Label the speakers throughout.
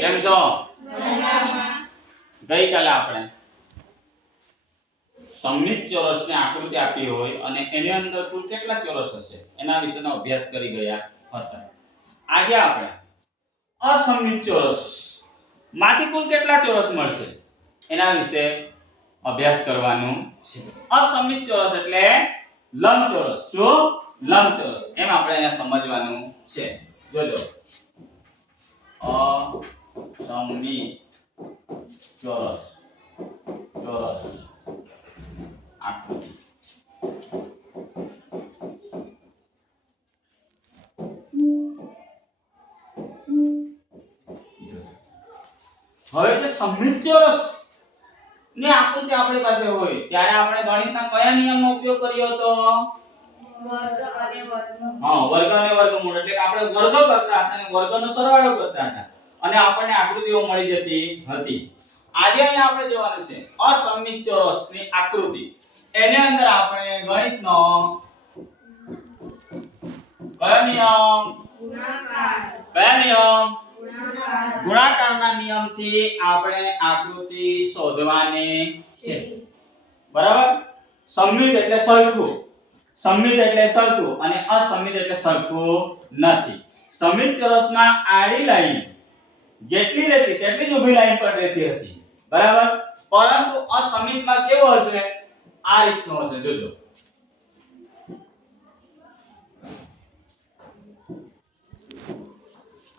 Speaker 1: કેમ છો? ગઈકાલે આપણે સમમિત ચોરસની આકૃતિ આપી હોય અને એની અંદર કુલ કેટલા ચોરસ હશે? એના વિશેનો અભ્યાસ કરી ગયા હતા. આજે આપણે અસમમિત ચોરસમાંથી કુલ કેટલા ચોરસ મળશે? એના વિશે અભ્યાસ કરવાનું છે. અસમમિત ચોરસ એટલે લંબચોરસ. શું? લંબચોરસ. એમ આપણે અહીંયા સમજવાનું છે. જોજો. અસમમિત ચોરસ ચોરસ આકૃતિ હવે જે સમમિત ચોરસ ને આકૃતિ આપણી પાસે હોય ત્યારે આપણે ગણિતના કયા નિયમનો ઉપયોગ કર્યો હતો?
Speaker 2: વર્ગ અને વર્ગમૂળ.
Speaker 1: હા વર્ગ અને વર્ગમૂળ. એટલે આપણે વર્ગ કરતા હતા અને વર્ગનો સરવાળો કરતા હતા. અને આપણને આકૃતિઓ મળી જતી હતી. આજે અહીં આપણે જોવાનું છે અસમમિત ચોરસની આકૃતિ. એની અંદર આપણે ગણિતનો કયો નિયમ? કયા નિયમ?
Speaker 2: ગુણાકાર
Speaker 1: ગુણાકારના નિયમથી આપણે આકૃતિ શોધવાની છે. બરાબર? સંમિત એટલે સરખું. સંમિત એટલે સરખું અને અસંમિત એટલે સરખું નથી. સમિત ચોરસમાં આડી લાઈન જેટલી રહેતી તેટલી જ ઊભી લાઈન પર રહેતી હતી. બરાબર? પરંતુ અસમિતમાં કેવો હશે? આ રીતનો હશે જોજો.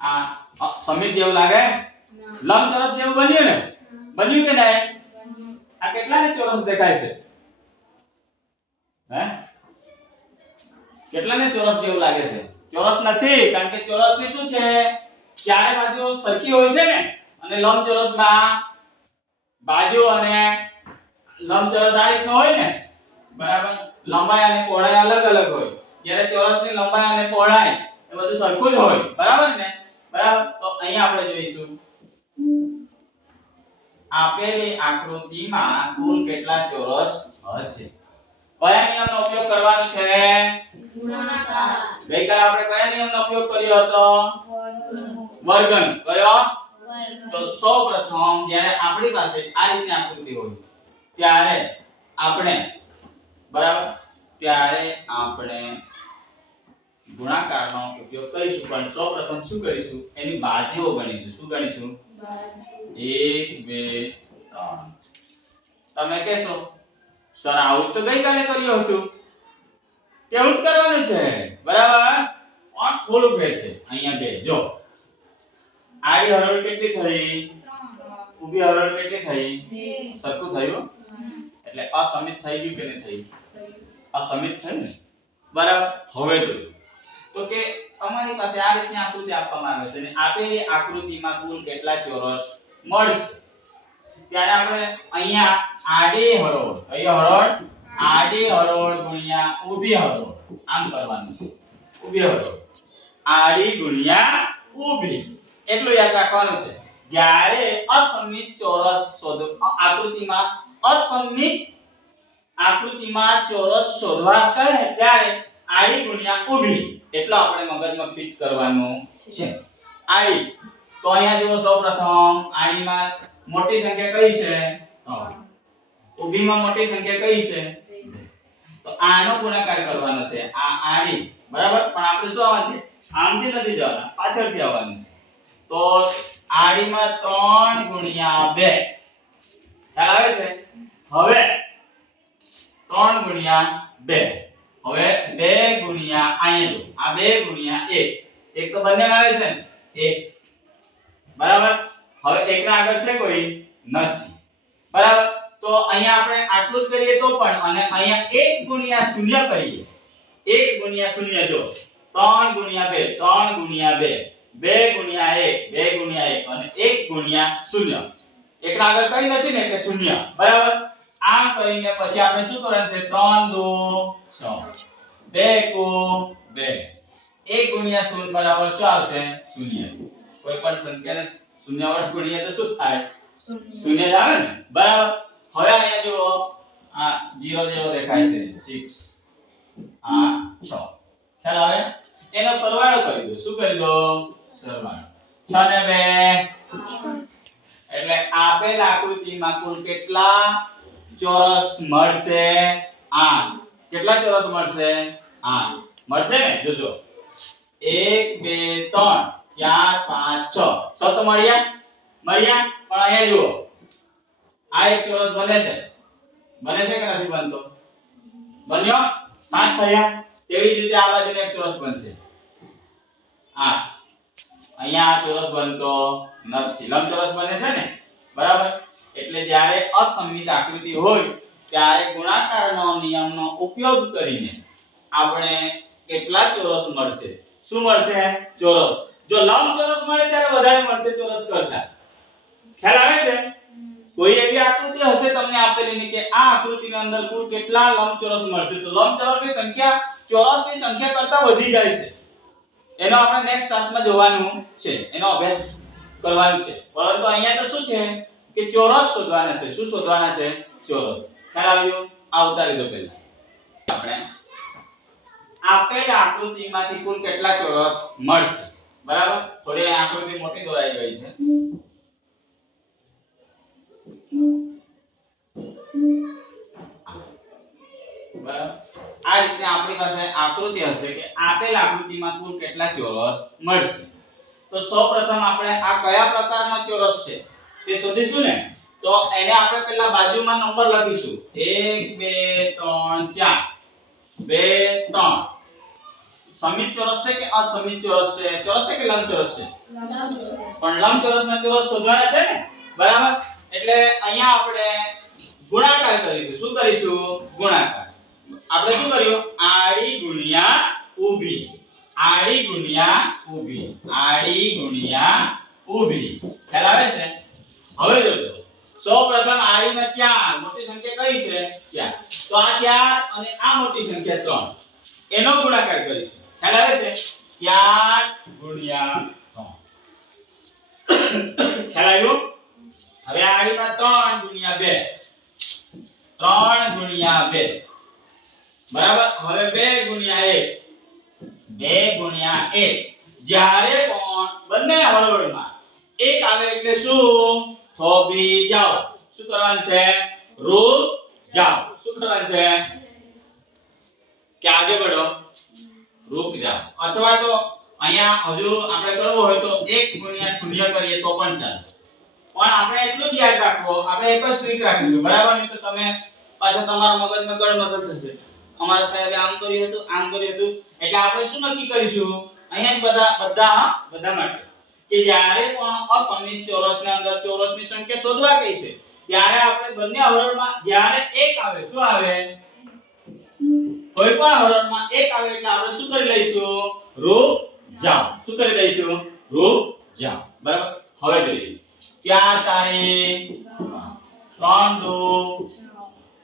Speaker 1: આ સમિત જેવું લાગે લંબચોરસ જેવું બન્યું ને? બન્યું કે નહીં? આ કેટલાને ચોરસ દેખાય છે? હે? કેટલાને ચોરસ જેવું લાગે છે? ચોરસ નથી કારણ કે ચોરસની શું છે? ચારે બાજુ સરખી હોય છે ને, અને લંબચોરસમાં બાજુ અને લંબચોરસ આ રીતનો હોય ને, બરાબર? લંબાઈ અને પહોળાઈ અલગ અલગ હોય. જ્યારે ચોરસની લંબાઈ અને પહોળાઈ એ બધું સરખું જ હોય. બરાબર ને? બરાબર? તો અહીંયા આપણે જોઈશું. આપેલી આકૃતિમાં કુલ કેટલા ચોરસ હશે? કયા નિયમનો ઉપયોગ કરવાનો છે?
Speaker 2: ગુણાકાર.
Speaker 1: ગઈકાલે આપણે કયા નિયમનો ઉપયોગ કર્યો હતો? વર્ગન. કયો
Speaker 2: તો
Speaker 1: તો સૌપ્રથમ જ્યારે આપણી પાસે આ રીતની આકૃતિ હોય ત્યારે આપણે બરાબર? ત્યારે આપણે ગુણાકારનો ઉપયોગ કરીશું. પણ સૌપ્રથમ શું કરીશું? એની બાજુઓ ગણીશું. શું ગણીશું?
Speaker 2: બાજુ
Speaker 1: એક બે ત્રણ. તમે કહેશો? સર આવું તો ગઈકાલે કર્યું હતું. તેવું જ કરવાનું છે. બરાબર? પણ થોડું બે છે? અહીંયા બે જો. આડી હરોળ કેટલી થઈ? ઊભી હરોળ કેટલી થઈ? સરખું થયું? એટલે અસમિત થઈ ગયું કે નહીં થયું. અસમિત થયું ને? બરાબર? હવે જોયું તો કે અમારી પાસે આ રીતની આકૃતિ આપવામાં આવે છે અને આપેલી આકૃતિમાં કુલ કેટલા ચોરસ મળશે? ત્યારે આપણે અહીંયા આડી હરોળ કઈ હરોળ, આડી હરોળ ગુણ્યા ઊભી હરોળ, આમ કરવાનું છે. ઊભી હરોળ. આડી ગુણ્યા ઊભી. એટલું યાદ રાખવાનું છે. જ્યારે અસમિત ચોરસ શોધ આકૃતિમાં અસમિત આકૃતિમાં ચોરસ શોધવા કહે, ત્યારે આડી ગુણ્યા ઊભી. એટલો આપણે મગજમાં ફિટ કરવાનું છે. આડી. તો અહીંયા જુઓ સૌપ્રથમ, આડીમાં મોટી સંખ્યા કઈ છે? ત્રણ. ઊભીમાં મોટી સંખ્યા કઈ છે? તો આનો ગુણાકાર કરવાનો છે. આ આડી. બરાબર? પણ આપણે શું આવવાનું છે? આમથી નથી જવાના. પાછળથી આવવાનું છે. તો આડીમાં 3 ગુણ્યા 2 ખ્યાલ આવે છે? હવે 3 ગુણ્યા 2 હવે 2 ગુણ્યા અહીંયા જો આ 2 ગુણ્યા 1 એક તો બંને આવે છે ને? 1 બરાબર? હવે એકના આગળ છે કોઈ? નથી. બરાબર? તો અહીંયા આપણે આટલું જ કરીએ તો પણ, અને અહીંયા 1 ગુણ્યા શૂન્ય કરીએ. 1 ગુણ્યા શૂન્ય જો 3 ગુણ્યા 2 3 ગુણ્યા 2 2 ગુણ્યા 1 2 ગુણ્યા 1 અને 1 ગુણ્યા શૂન્ય. એકના આગળ કઈ નથી ને, એટલે શૂન્ય. બરાબર? આમ કરીને પછી આપણે શું કરવાનું છે? 3 દો 6 2 કો 2 1 ગુણ્યા શૂન્ય બરાબર શું આવશે? શૂન્ય. કોઈ પણ સંખ્યાને શૂન્ય વડે ગુણીએ તો શું થાય?
Speaker 2: શૂન્ય.
Speaker 1: આવે ને? બરાબર. હવે અહીંયા જુઓ. આ 0 જેવો દેખાય છે. 6 આ 6 ખ્યાલ આવે? એનો સરવાળો કરી દો. શું કરી દો? સરવાળો. 6 ને 2 આપેલ આકૃતિમાં કુલ કેટલા ચોરસ મળશે? આઠ. કેટલા ચોરસ મળશે? આ મળશે ને? જોજો. એક બે ત્રણ. ચાર, પાંચ, છ. છ તો મળ્યા? મળ્યા? પણ અહીંયા જુઓ. આ એક ચોરસ બને છે. બને છે કે નથી બનતો? બન્યો? સાત થયા. તેવી જ રીતે આ બાજુનો એક ચોરસ બનશે. આ. અહીંયા આ ચોરસ બનતો નથી. લંબચોરસ બને છે ને? બરાબર? એટલે જ્યારે અસંમિત આકૃતિ હોય, ત્યારે ગુણાકારનો નિયમનો ઉપયોગ કરીને આપણે કેટલા ચોરસ મળશે? શું મળશે? ચોરસ. જો લંબચોરસ મળે ત્યારે વધારે મળશે ચોરસ કરતા. ખ્યાલ આવે છે? કોઈ એવી આકૃતિ હશે તમને આપેલી કે આ આકૃતિની અંદર કુલ કેટલા લંબચોરસ મળશે? તો લંબચોરસની સંખ્યા ચોરસની સંખ્યા કરતા વધી જાય છે. એનો આપણે નેક્સ્ટ ક્લાસમાં જોવાનું છે. એનો અભ્યાસ કરવાનું છે. પરંતુ અહીંયા તો શું છે? કે ચોરસ શોધવાના છે. શું શોધવાના છે? ચોરસ. ખ્યાલ આવ્યો? આ ઉતારી દો પહેલા. આપણે આપેલ આકૃતિમાંથી કુલ કેટલા ચોરસ મળશે? બરાબર? થોડી આકૃતિ મોટી દોરાઈ ગઈ છે. આ રીતે આપણી પાસે આકૃતિ હશે કે આપેલ આકૃતિમાં કુલ કેટલા ચોરસ મળશે. તો સૌપ્રથમ આપણે આ કયા પ્રકારનો ચોરસ છે તે શોધીશું ને? તો એને આપણે પહેલા બાજુમાં નંબર લખીશું. 1 2 3 4 2 3 સમિત ચોરસ છે કે અસમિત ચોરસ છે? ચોરસ છે કે લંબચોરસ છે? પણ લંબચોરસના ચોરસ શોધવાના છે ને? બરાબર? એટલે અહીંયા આપણે ગુણાકાર કરીશું. શું કરીશું? ગુણાકાર. આપણે શું કર્યું? આડી ગુણ્યા ઊભી. આડી ગુણ્યા ઊભી. આડી ગુણ્યા ઊભી. ખ્યાલ આવે છે? હવે જોજો. સૌપ્રથમ આડીમાં ચાર. મોટી સંખ્યા કઈ છે? ચાર. તો આ ચાર અને આ મોટી સંખ્યા ત્રણ. એનો ગુણાકાર કરીશું. ખ્યાલ આવે છે? ચાર ગુણ્યા ત્રણ ખ્યાલ આવ્યો? હવે આડીમાં ત્રણ ગુણ્યા બે. ત્રણ ગુણ્યા બે. બરાબર? હવે બે ગુણ્યા એક. બે ગુણ્યા એક. જ્યારે પણ બંને હરોળમાં એક આવે એટલે શું? થોભી જાઓ. શું કરવાનું છે? રૂપ જાઓ. શું કરવાનું છે? કે આગે બઢો રૂક જાવ અથવા તો અહીંયા હજુ આપણે કરવું હોય તો 1 ગુણ્યા શૂન્ય કરીએ તો પણ ચાલે. પણ આપણે એટલું જ યાદ આપણે એક જ ટ્રીક રાખીશું. બરાબર નહીં તો તમે પાછા તમારા મગજમાં ગડમથલ થશે. અમારા સાહેબે આમ કર્યું હતું, આમ કર્યું હતું. એટલે આપણે શું નક્કી કરીશું? અહીંયા બધા બધા બધા માટે. કે જ્યારે પણ અસમિત ચોરસના અંદર ચોરસની સંખ્યા શોધવા કહી છે ત્યારે આપણે બંને હરોળમાં જ્યારે એક આવે, શું આવે? કોઈ પણ હરોળમાં એક આવે એટલે આપણે શું કરી લઈશું? રૂપ જામ શું કરી દઈશું રૂપ જામ બરાબર? હવે જોઈએ. ચાર તારીખ? ત્રણ દુ,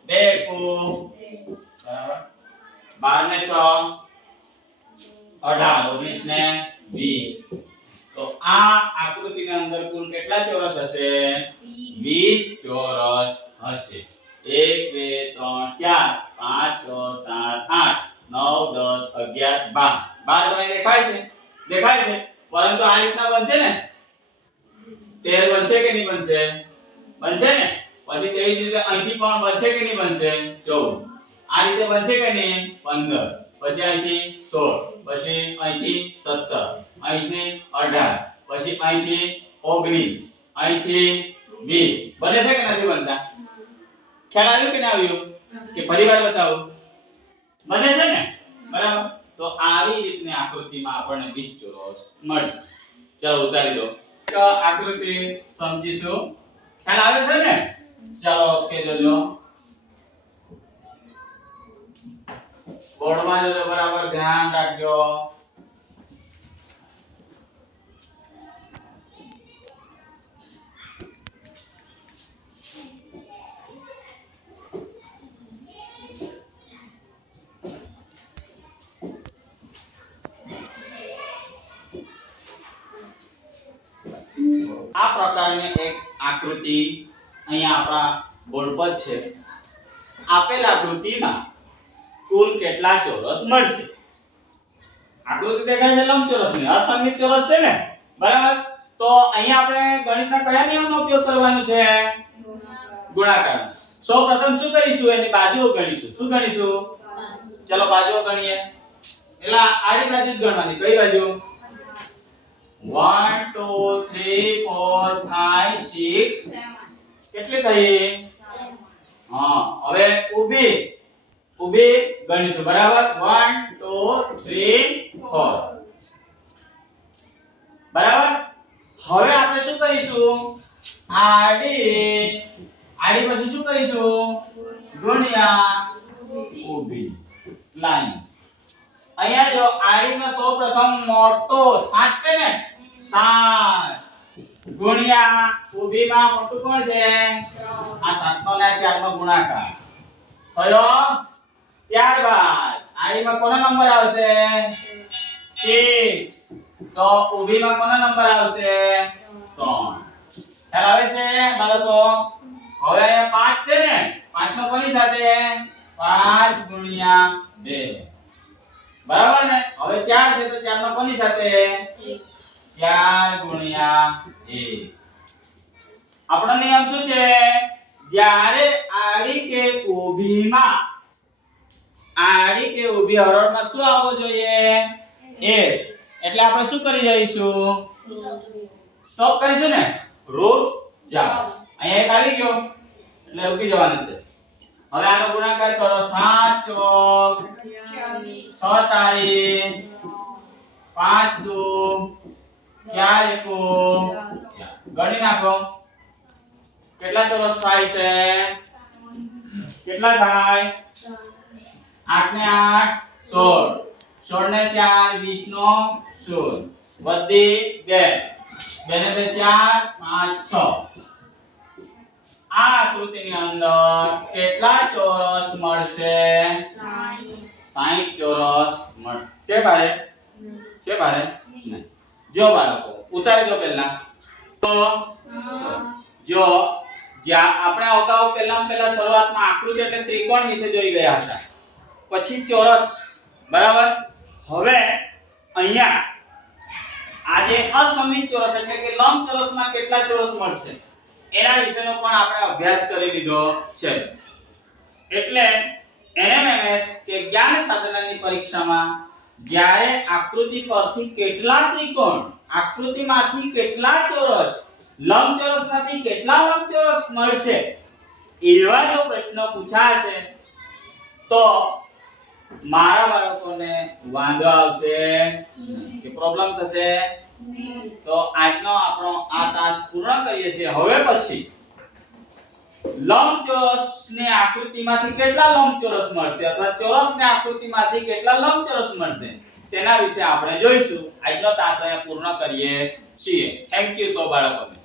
Speaker 1: બે કુ, બરાબર? બાર ને છ, અઢાર, ઓગણીસ ને વીસ. તો આ આકૃતિના અંદર કુલ કેટલા ચોરસ હશે? વીસ ચોરસ હશે. એક, બે, ત્રણ, ચાર, પાંચ, છ, સાત, આઠ, નવ, દસ, અગિયાર, બાર. બાર તમને દેખાય છે. દેખાય છે. પરંતુ આ રીતના બનશે ને? તેર બનશે કે નહીં બનશે? બનશે ને? પછી તેવી જ રીતે અહીંથી પણ બનશે કે નહીં બનશે? ચૌદ. આ રીતે બનશે કે નહીં? પંદર. પછી અહીંથી સોળ. પછી અહીંથી સત્તર. અહીંથી અઢાર. પછી અહીંથી ઓગણીસ. અહીંથી વીસ. બને છે કે નથી બનતા? ખ્યાલ આવ્યો કે ના આવ્યો? કે ફરીવાર બતાવો? બને છે ને? બરાબર? તો આવી રીતની આકૃતિમાં આપણને 20 ચોરસ મળશે. ચલો, ઉતારી દો. તો આકૃતિ સમજીશું. ખ્યાલ આવે છે ને? ચાલો, ઓકે જોજો બોર્ડમાં જોજો, બરાબર. ધ્યાન રાખજો. આકૃતિ અહીંયા આપણા બોર્ડ પર છે. આપેલ આકૃતિમાં કુલ કેટલા ચોરસ મળશે? આકૃતિ દેખાય છે લંબચોરસની. અસમિત ચોરસ છે ને? બરાબર? તો અહીંયા આપણે ગણિતના કયા નિયમનો ઉપયોગ કરવાનો છે? ગુણાકાર. સૌ પ્રથમ શું કરીશું? એની બાજુઓ ગણીશું. શું ગણીશું? ચલો બાજુઓ ગણીએ. એટલે આડી બાજુ જ ગણવાની. કઈ બાજુ? 1 2 3 4 5 6 કેટલી થઈ? હા, હવે ઊભી. ઊભી ગણીશું, બરાબર? 1 2 3 4 બરાબર? હવે આપણે શું કરીશું? આડી. આડી પછી શું કરીશું? ગુણ્યા. ઊભી. લાઈન અહીંયા જો આડીમાં સૌપ્રથમ મોટો સાત છે ને? સાત. ગુણ્યા ઊભીમાં મોટું કોણ છે? આ સાતનો ને ચારનો ગુણાકાર. થયો? ત્યારબાદ આડીમાં કોનો નંબર આવશે? 6 તો ઊભીમાં કોનો નંબર આવશે? 3 ખ્યાલ આવે છે, બાળકો? હવે પાંચ છે ને? પાંચ નો કોની સાથે? પાંચ ગુણ્યા બે. બરાબર ને? હવે ચાર છે, તો ચાર નો કોની સાથે? ચાર ગુણ્યા એક. આપણો નિયમ શું છે? જ્યારે આડી કે ઊભીમાં, આડી કે ઊભી હરોળમાં શું આવવું જોઈએ? એ એટલે આપણે શું કરી જઈશું? સ્ટોપ કરીશું ને? રોજ જાઓ. અહીંયા એક આવી ગયો. એટલે રૂકી જવાનું છે. હવે આનો ગુણાકાર કરો. 7 ચોક 6 તારી 5 2 ચાર એકો ગણી નાખો. કેટલા ચોરસ થાય છે? કેટલા થાય? આઠ ને આઠ સોળ. સોળ ને ચાર વીસ નો સોળ. બધી બે. બે ને બે ચાર પાંચ છ. આ આકૃતિની અંદર કેટલા ચોરસ મળશે? સાહીઠ ચોરસ મળશે. છે ભારે? છે ભારે? જો બાળકો, ઉતારી દો પહેલા. તો, જો, જ્યાં આપણે અગાઉ પહેલા પહેલા શરૂઆતમાં આકૃતિ એટલે ત્રિકોણ વિશે જોઈ ગયા હતા. પછી ચોરસ, બરાબર? હવે અહીંયા આજે અસમિત ચોરસ એટલે કે લંબ ચોરસમાં કેટલા ચોરસ મળશે? એના વિશેનો પણ આપણે અભ્યાસ કરી લીધો છે. એટલે એનએમએમએસ કે જ્ઞાન સાધનાની પરીક્ષામાં જ્યારે આકૃતિ પરથી કેટલા ત્રિકોણ આકૃતિમાંથી કેટલા ચોરસ લંબચોરસમાંથી કેટલા લંબચોરસ મળશે? એવા જો પ્રશ્ન પૂછાશે તો મારા બાળકોને વાંધો આવશે કે પ્રોબ્લેમ થશે? તો આજનો આપણો આ તાસ પૂર્ણ કરીએ છીએ. હવે પછી લંબચોરસની આકૃતિમાંથી કેટલા લંબચોરસ મળશે અથવા ચોરસ ને આકૃતિમાંથી કેટલા લંબચોરસ મળશે? તેના વિશે આપણે જોઈશું. આજનો તાસ અહીંયા પૂર્ણ કરીએ છીએ. થેન્ક યુ સો બાળકોને.